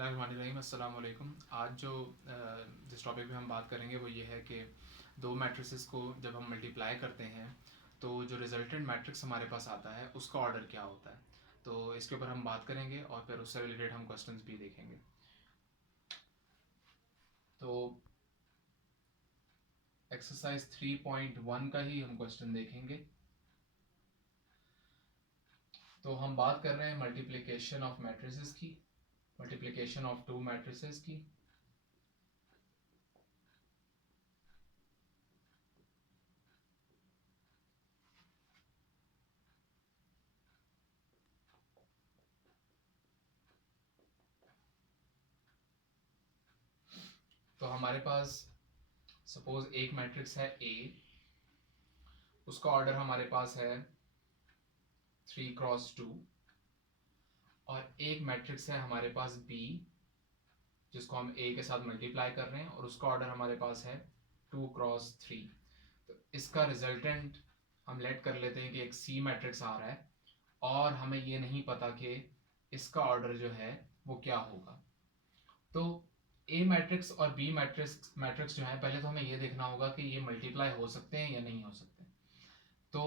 बिस्मिल्लाहिर्रहमानिर्रहीम। अस्सलाम वालेकुम। आज जो जिस टॉपिक पे हम बात करेंगे वो ये है कि दो मैट्रिसेस को जब हम मल्टीप्लाई करते हैं तो जो रिजल्टेंट मैट्रिक्स हमारे पास आता है उसका ऑर्डर क्या होता है। तो इसके ऊपर हम बात करेंगे और फिर उससे रिलेटेड हम क्वेश्चंस भी देखेंगे। तो एक्सरसाइज 3.1 का ही हम क्वेश्चन देखेंगे। तो हम बात कर रहे हैं मल्टीप्लिकेशन ऑफ मैट्रिसेस की, मल्टीप्लिकेशन ऑफ टू मैट्रिसेस की। तो हमारे पास सपोज एक मैट्रिक्स है ए, उसका ऑर्डर हमारे पास है 3x2, और एक मैट्रिक्स है हमारे पास बी जिसको हम ए के साथ मल्टीप्लाई कर रहे हैं और उसका ऑर्डर हमारे पास है 2x3। तो इसका रिजल्टेंट हम लेट कर लेते हैं कि एक सी मैट्रिक्स आ रहा है और हमें ये नहीं पता कि इसका ऑर्डर जो है वो क्या होगा। तो ए मैट्रिक्स और बी मैट्रिक्स मैट्रिक्स जो है, पहले तो हमें ये देखना होगा कि ये मल्टीप्लाई हो सकते हैं या नहीं हो सकते। तो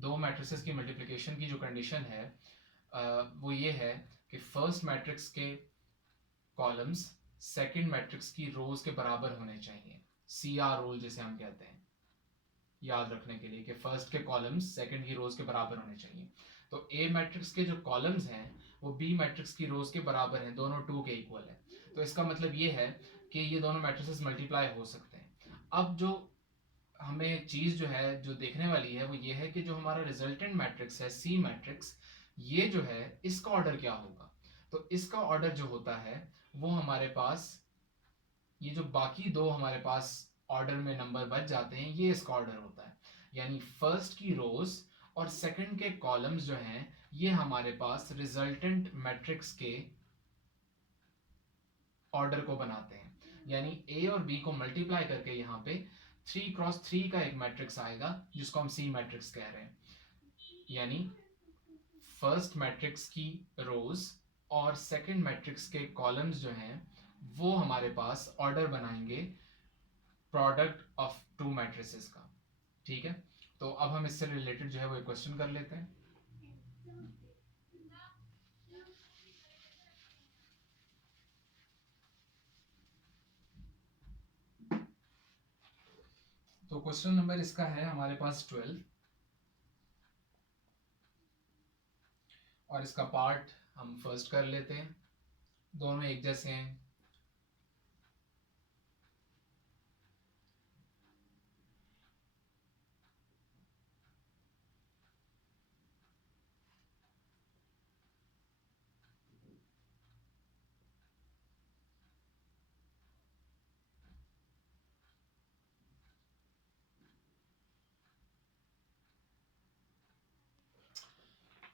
दो मैट्रिसेस की मल्टीप्लिकेशन की जो कंडीशन है वो ये है कि फर्स्ट मैट्रिक्स के कॉलम्स सेकंड मैट्रिक्स की रोज के बराबर होने चाहिए। CR रूल जिसे हम कहते हैं, याद रखने के लिए कि फर्स्ट के कॉलम्स सेकंड की रोज के बराबर होने चाहिए। तो ए मैट्रिक्स के जो कॉलम्स हैं वो बी मैट्रिक्स की रोज के बराबर हैं, दोनों 2 के इक्वल है। तो इसका मतलब ये है कि ये दोनों मैट्रिसेस मल्टीप्लाई हो सकते हैं। अब जो हमें चीज जो है जो देखने वाली है वो ये है कि जो हमारा रिजल्टेंट मैट्रिक्स है सी मैट्रिक्स, ये जो है इसका ऑर्डर क्या होगा। तो इसका ऑर्डर जो होता है वो हमारे पास, ये जो बाकी दो हमारे पास ऑर्डर में नंबर बच जाते हैं ये इसका ऑर्डर होता है। यानी फर्स्ट की रोज और सेकंड के कॉलम्स जो हैं ये हमारे पास रिजल्टेंट मैट्रिक्स के ऑर्डर को बनाते हैं। यानी ए और बी को मल्टीप्लाई करके यहाँ पे 3x3 का एक मैट्रिक्स आएगा जिसको हम सी मैट्रिक्स कह रहे हैं। यानी फर्स्ट मैट्रिक्स की रोज और सेकंड मैट्रिक्स के कॉलम्स जो हैं वो हमारे पास ऑर्डर बनाएंगे प्रोडक्ट ऑफ टू मैट्रिसेस का। ठीक है, तो अब हम इससे रिलेटेड जो है वो एक क्वेश्चन कर लेते हैं। तो क्वेश्चन नंबर इसका है हमारे पास 12 और इसका पार्ट हम फर्स्ट कर लेते हैं। दोनों एक जैसे हैं।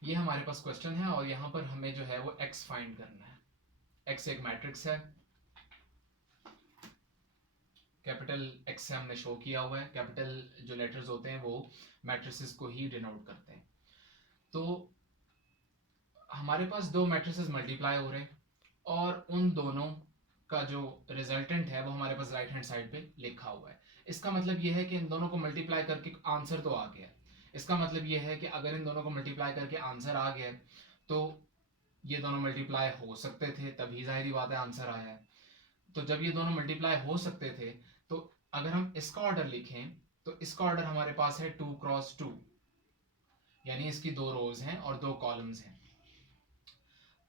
ये हमारे पास क्वेश्चन है और यहाँ पर हमें जो है वो x फाइंड करना है। x एक मैट्रिक्स है, कैपिटल x से हमने शो किया हुआ है। कैपिटल जो लेटर्स होते हैं वो मैट्रिसेस को ही डिनोट करते हैं। तो हमारे पास दो मैट्रिसेस मल्टीप्लाई हो रहे हैं और उन दोनों का जो रिजल्टेंट है वो हमारे पास राइट हैंड साइड पे लिखा हुआ है। इसका मतलब ये है कि इन दोनों को मल्टीप्लाई करके आंसर तो आ गया। इसका मतलब ये है कि अगर इन दोनों को मल्टीप्लाई करके आंसर आ गया तो ये दोनों मल्टीप्लाई हो सकते थे, तभी जाहिर बात है आंसर आया है। तो जब ये दोनों मल्टीप्लाई हो सकते थे तो अगर हम इसका ऑर्डर लिखें तो इसका ऑर्डर हमारे पास है 2x2, यानी इसकी दो रोज हैं और दो कॉलम्स हैं।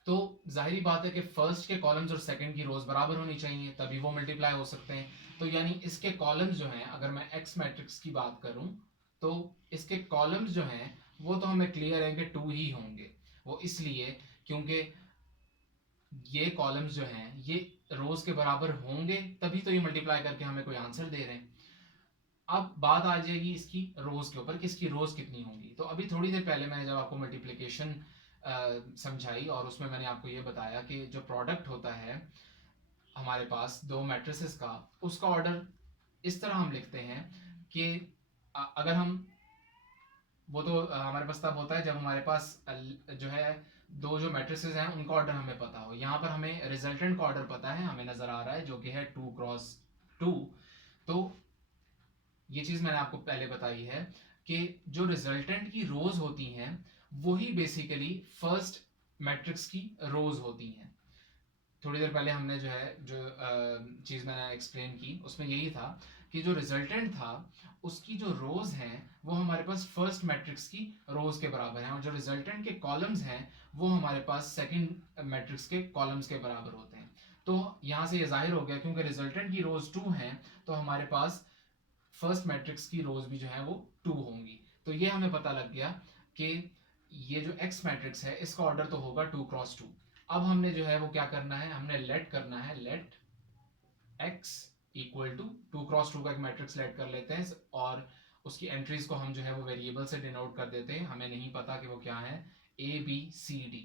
तो जाहिर बात है कि फर्स्ट के कॉलम्स और सेकंड की रोज बराबर होनी चाहिए तभी वो मल्टीप्लाई हो सकते हैं। तो यानी इसके कॉलम्स जो हैं, अगर मैं एक्स मैट्रिक्स की बात करूं तो इसके कॉलम्स जो हैं वो तो हमें क्लियर है कि 2 ही होंगे। वो इसलिए क्योंकि ये कॉलम्स जो हैं ये रोज के बराबर होंगे तभी तो ये मल्टीप्लाई करके हमें कोई आंसर दे रहे हैं। अब बात आ जाएगी इसकी रोज के ऊपर कि इसकी रोज कितनी होंगी। तो अभी थोड़ी देर पहले मैंने जब आपको मल्टीप्लिकेशन समझाई और उसमें मैंने आपको ये बताया कि जो प्रोडक्ट होता है हमारे पास दो मैट्रिसेस का, उसका ऑर्डर इस तरह हम लिखते हैं कि अगर हम, वो तो हमारे पास तब होता है जब हमारे पास जो है दो जो मैट्रिसेस हैं उनका ऑर्डर हमें पता हो। यहाँ पर हमें रिजल्टेंट का ऑर्डर पता है, हमें नजर आ रहा है, जो कि है 2 क्रॉस 2। तो ये चीज मैंने आपको पहले बताई है कि जो रिजल्टेंट की रोज होती हैं वही बेसिकली फर्स्ट मैट्रिक्स की रोज होती हैं। थोड़ी देर पहले हमने जो है जो चीज़ मैंने एक्सप्लेन की उसमें यही था कि जो रिजल्टेंट था उसकी जो रोज हैं वो हमारे पास फर्स्ट मैट्रिक्स की रोज के बराबर हैं, और जो रिजल्टेंट के कॉलम्स हैं वो हमारे पास सेकंड मैट्रिक्स के कॉलम्स के बराबर होते हैं। तो यहाँ से ये जाहिर हो गया क्योंकि रिजल्टेंट की रोज 2 हैं तो हमारे पास फर्स्ट मैट्रिक्स की रोज भी जो है वो 2 होंगी। तो ये हमें पता लग गया कि ये जो एक्स मैट्रिक्स है इसका ऑर्डर तो होगा 2 क्रॉस 2। अब हमने जो है वो क्या करना है, हमने लेट करना है, let x equal to 2 cross 2 का एक मैट्रिक्स लेट कर लेते हैं, और उसकी एंट्रीज को हम जो है वो वेरिएबल से डिनोट कर देते हैं, हमें नहीं पता कि वो क्या है, ABCD।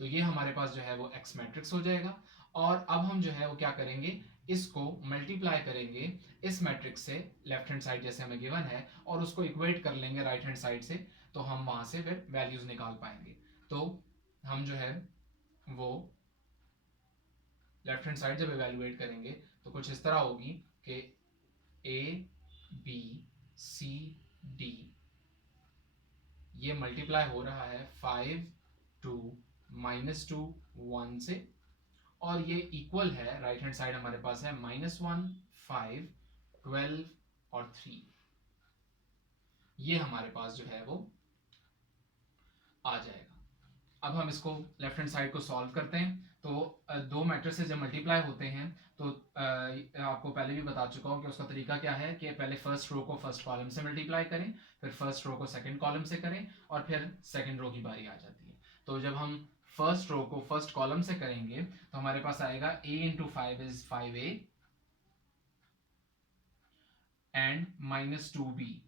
तो ये हमारे पास जो है वो x मैट्रिक्स हो जाएगा। और अब हम जो है वो क्या करेंगे, इसको मल्टीप्लाई करेंगे इस मैट्रिक्स से लेफ्ट हैंड साइड जैसे हमें गिवन है, और उसको इक्वेट कर लेंगे राइट हैंड साइड से, तो हम वहां से फिर वैल्यूज निकाल पाएंगे। तो हम जो है वो लेफ्ट हैंड साइड जब इवेल्युएट करेंगे तो कुछ इस तरह होगी कि ABCD ये मल्टीप्लाई हो रहा है 5 2 -2 1 से, और ये इक्वल है राइट हैंड साइड हमारे पास है -1 5 12 और 3। ये हमारे पास जो है वो आ जाएगा। अब हम इसको लेफ्ट हैंड साइड को सॉल्व करते हैं। तो दो मैट्रिसेस जब मल्टीप्लाई होते हैं तो आपको पहले भी बता चुका हूँ कि उसका तरीका क्या है कि पहले फर्स्ट रो को फर्स्ट कॉलम से मल्टीप्लाई करें, फिर फर्स्ट रो को सेकंड कॉलम से करें, और फिर सेकंड रो की बारी आ जाती है। तो जब हम फर्स्ट रो को फर्स्ट कॉलम से करेंगे तो हमारे पास आएगा a into 5 is 5a and -2b,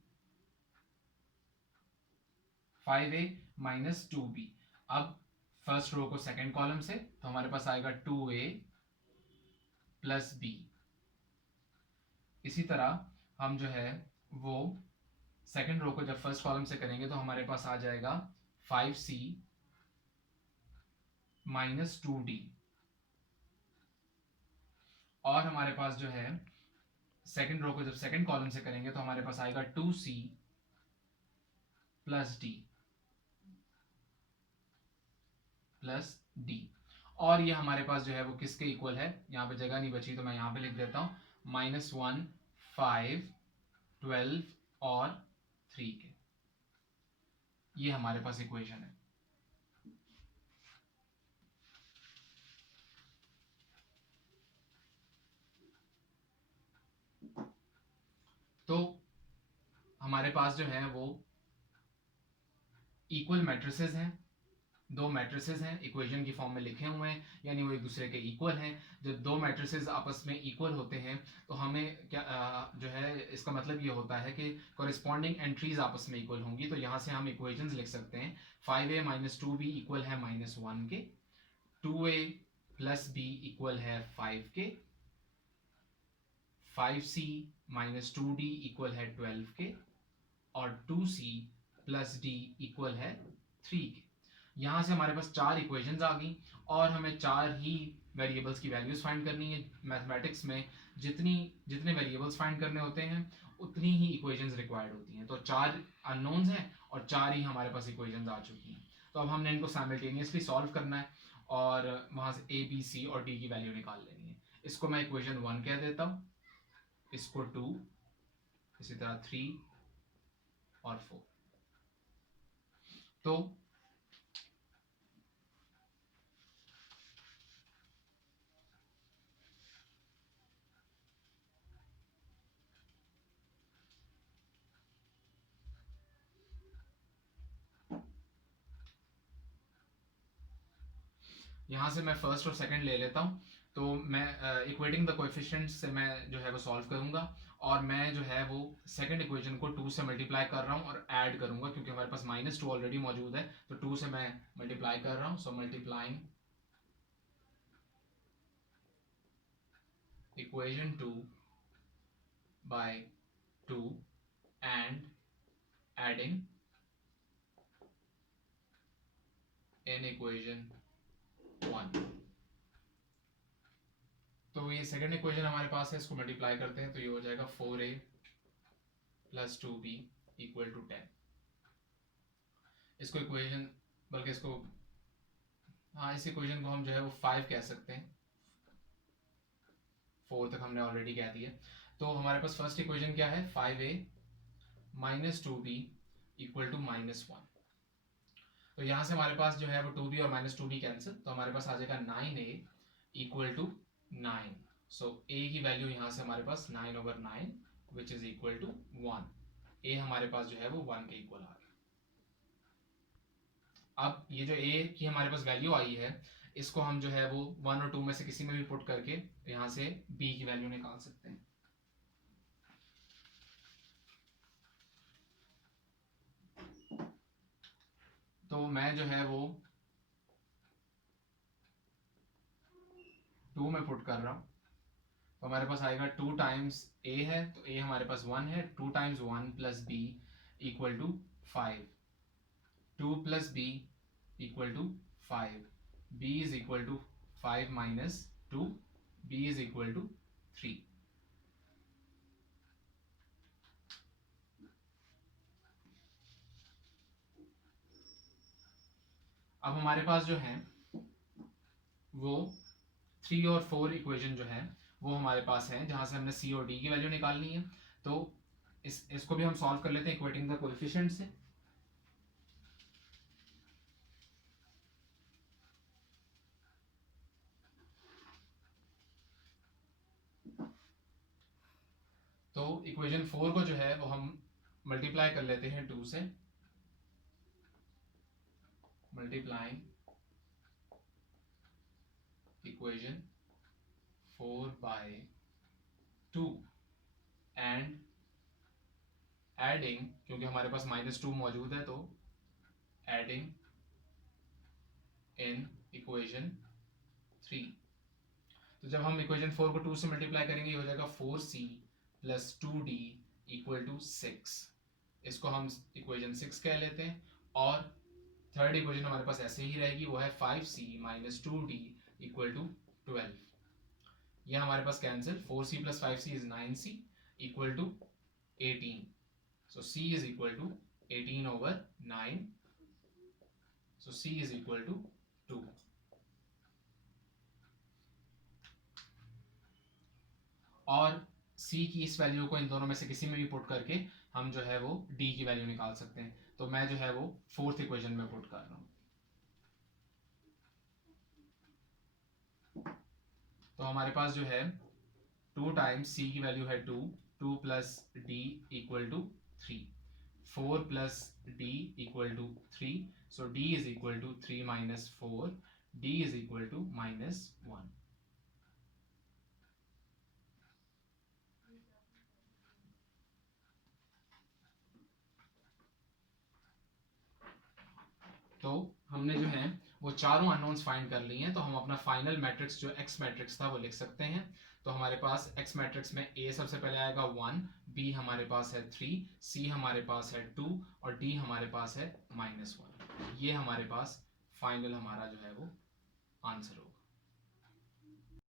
5a -2b। अब फर्स्ट रो को सेकंड कॉलम से तो हमारे पास आएगा 2a प्लस b। इसी तरह हम जो है वो सेकंड रो को जब फर्स्ट कॉलम से करेंगे तो हमारे पास आ जाएगा 5c -2d, और हमारे पास जो है सेकंड रो को जब सेकंड कॉलम से करेंगे तो हमारे पास आएगा 2c प्लस d। और ये हमारे पास जो है वो किसके इक्वल है, यहाँ पे जगह नहीं बची तो मैं यहाँ पे लिख देता हूँ, -1 5 12 और 3 के। ये हमारे पास इक्वेशन है। तो हमारे पास जो है वो इक्वल मैट्रिसेस हैं, दो मैट्रिसेस हैं इक्वेशन की फॉर्म में लिखे हुए हैं, यानी वो एक दूसरे के इक्वल हैं। जब दो मैट्रिसेस आपस में इक्वल होते हैं तो हमें क्या जो है इसका मतलब ये होता है कि कॉरेस्पॉन्डिंग एंट्रीज आपस में इक्वल होंगी। तो यहाँ से हम इक्वेशंस लिख सकते हैं, 5a -2b इक्वल है -1 के, 2a प्लस b इक्वल है 5 के, 5c -2d इक्वल है 12 के, और 2c प्लस d इक्वल है 3 के। यहाँ से हमारे पास चार इक्वेशंस आ गई, और हमें चार ही वेरिएबल्स की वैल्यूज फाइंड करनी है। मैथमेटिक्स में जितने वेरिएबल्स फाइंड करने होते हैं उतनी ही इक्वेशंस रिक्वायर्ड होती हैं। तो चार अननोन्स हैं और चार ही हमारे पास इक्वेशंस आ चुकी हैं। तो अब हमने इनको साइमल्टेनियसली सॉल्व करना है और वहाँ से ए बी सी और डी की वैल्यू निकाल लेनी है। इसको मैं इक्वेशन 1 कह देता हूँ, इसको 2, इसी तरह 3 और 4। तो यहाँ से मैं फर्स्ट और सेकंड ले लेता हूँ। तो मैं इक्वेटिंग द कोएफिशिएंट्स से मैं जो है वो सॉल्व करूंगा, और मैं जो है वो सेकंड इक्वेशन को 2 से मल्टीप्लाई कर रहा हूँ और ऐड करूंगा, क्योंकि हमारे पास -2 ऑलरेडी मौजूद है। तो 2 से मैं मल्टीप्लाई कर रहा हूँ, so multiplying equation 2 by 2 and adding in equation 1। तो ये सेकंड इक्वेशन हमारे पास है, इसको मल्टीप्लाई करते हैं तो ये हो जाएगा 4a plus 2b equal to 10। इसको इक्वेशन, बल्कि इसको, हाँ, इस इक्वेशन को हम जो है वो 5 कह सकते हैं। 4 तक हमने ऑलरेडी कह दिया। तो हमारे पास फर्स्ट इक्वेशन क्या है, 5a minus 2b equal to -1। तो यहाँ से हमारे पास जो है वो 2b और -2b कैंसिल, तो हमारे पास आ जाएगा 9a equal to 9। So a की वैल्यू यहाँ से हमारे पास 9/9 which is equal to 1। a हमारे पास जो है वो 1 के इक्वल आ गया। अब ये जो a की हमारे पास वैल्यू आई है, इसको हम जो है वो 1 और 2 में से किसी में भी पुट करके यहाँ से b की वैल्यू निकाल सकते हैं। तो मैं जो है वो 2 में पुट कर रहा हूँ, तो हमारे पास आएगा 2 टाइम्स a है, तो a हमारे पास 1 है, 2 times 1 plus b equal to 5, 2 plus b equal to 5, b is equal to 5 minus 2, b is equal to 3। अब हमारे पास जो है वो 3 और 4 इक्वेशन जो है वो हमारे पास है, जहां से हमने c और d की वैल्यू निकालनी है। तो इसको भी हम सॉल्व कर लेते हैं इक्वेटिंग द कोएफिशिएंट से। तो इक्वेशन 4 को जो है वो हम मल्टीप्लाई कर लेते हैं 2 से, multiplying equation 4 by 2 and adding, क्योंकि हमारे पास -2 मौजूद है, तो एडिंग इन इक्वेशन 3। तो जब हम इक्वेशन 4 को 2 से मल्टीप्लाई करेंगे, ये हो जाएगा 4c plus 2d equal to 6। इसको हम इक्वेशन 6 कह लेते हैं। और थर्ड इक्वेशन हमारे पास ऐसे ही रहेगी, वो है 5c minus 2d equal to 12। ये हमारे पास cancel, 4c plus 5c is 9c equal to 18। So c is equal to 18/9. So c is equal to 2. और c की इस वैल्यू को इन दोनों में से किसी में भी पुट करके हम जो है वो d की वैल्यू निकाल सकते हैं। तो मैं जो है वो फोर्थ इक्वेशन में पुट कर रहा हूँ। तो हमारे पास जो है 2 टाइम्स c की वैल्यू है 2, 2 plus d equal to 3, 4 plus d equal to 3, so d is equal to 3 minus 4, d is equal to -1। तो हमने जो है वो चारों अननोन्स फाइंड कर लिए हैं, तो हम अपना फाइनल मैट्रिक्स जो x मैट्रिक्स था वो लिख सकते हैं। तो हमारे पास x मैट्रिक्स में a सबसे पहले आएगा 1, b हमारे पास है 3, c हमारे पास है 2 और d हमारे पास है -1। ये हमारे पास फाइनल हमारा जो है वो आंसर होगा।